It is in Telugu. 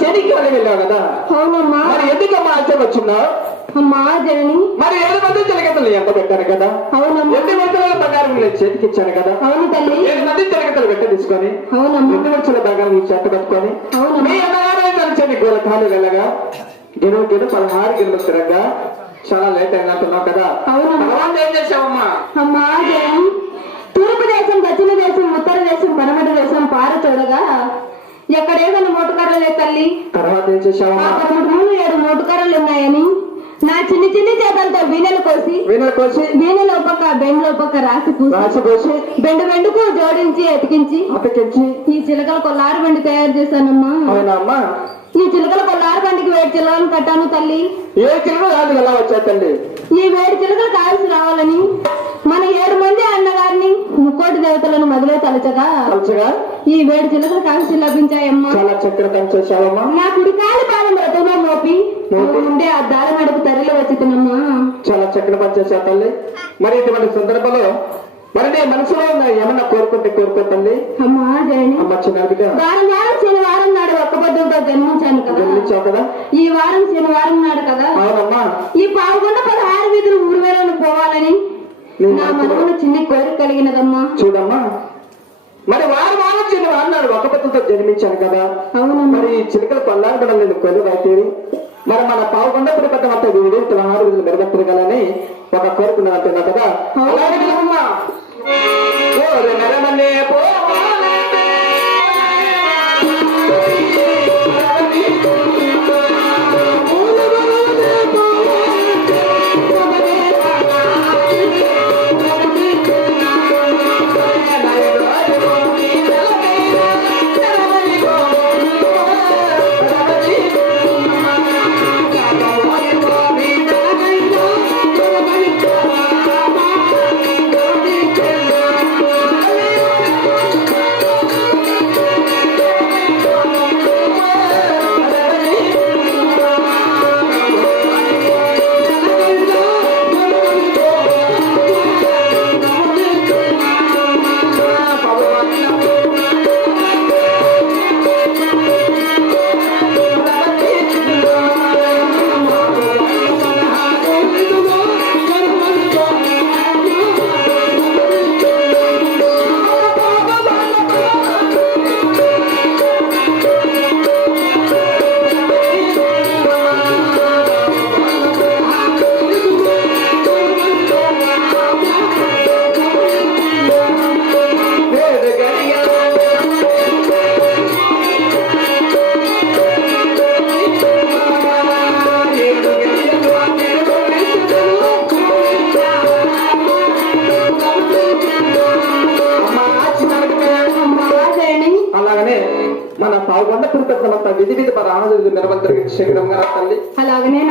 చనికాలం వెళ్ళావు కదా అవునమ్మా. మరి ఎందుకమ్మా ఆశ్చర్యం వచ్చిందా? అమ్మా జనని. మరి ఏడు మంది తిరగతలు ఎంత పెట్టాను కదా? అవునమ్మా. ఎన్ని మంత్రుల బంగారం చేతికి ఇచ్చాను కదా? అవును తల్లి. ఏడు మంది తిరగతలు పెట్ట తీసుకొని? అవునమ్మా. ఎన్ని మంత్రుల బంగారం ఈ చేత పట్టుకొని? అవును మీ అన్నగారే తలచని గోలకాలు వెళ్ళగా? గిరువు గిరు పదహారు గిరులు తిరగగా? చాలా లేట్ అయినట్టున్నావు కదా? అవును ఏం చేసావమ్మా అమ్మా జనని. ఎక్కడేదన్నా మోటుకర్రలే తల్లి? తర్వాత ఏం చేసావమ్మా పదమూడు ఏడు మోటుకర్రలు ఉన్నాయని. నా చిన్ని చిన్ని చేతులతో వీణలు కోసి వీణలు కోసి వీణలు ఒక్కొక్క బెండ్లు ఒక్కొక్క రాసి రాసి పోసి బెండు బెండుకు జోడించి ఎతికించి అతకించి. ఈ చిలకల కొల్లారు బండి తయారు చేశానమ్మా. ఈ చిలకల కొల్లారు బండికి వేడి చిలకలను కట్టాను తల్లి. ఏ చిలువ రాదు ఎలా వచ్చా తల్లి? ఈ వేడి చిలకలు కాల్సి రావాలని మన ఏడు మంది అన్నగారిని ముక్కోటి దేవతలను మదిలో తలచగా కలిసిగా ఈ వేడి చిలకలు కాల్సి లభించాయమ్మా. చాలా చక్కెర పని చేసావమ్మా నా కుడికాలి పాదం రథంలో మోపి. ఉండే ఆ దారి నడుపు తరలి వచ్చినమ్మా చాలా చక్కెర పని చేసా తల్లి. మరి ఇటువంటి సందర్భంలో మరి నీ మనసులో ఏమన్నా కోరుకుంటే కోరుకుంటుంది అమ్మా జయని. అమ్మ చిన్న బిడ్డ వారం వారం శనివారం నాడు ఒక్క పొద్దులతో జన్మించాను కదా. గమనించావు కదా? ఈ వారం శనివారం నాడు కదా. అవునమ్మా. ఈ పావుగొండ పదహారు వీధులు ఊరు వేలను పోవాలని నీ మనసులో చిన్న కోరిక కలిగినదమ్మా. చూడమ్మా. మరి వారు పద్ధతితో జన్మించాను కదా. అవునమ్మా. మరి చిలుకలు కొల్లాగడం నేను కొలు అయితే మరి మన పావుకొండ పురిపట్టం అంతా వీడు పదహారు రోజులు మెరుగుతిరగాలని ఒక కోరుకున్నాను అంటున్నా కదా అలాగే విధి విధి పద ఆనదు మిరవల్ తిరిగి శేఖరం గారు తల్లి. అలాగనే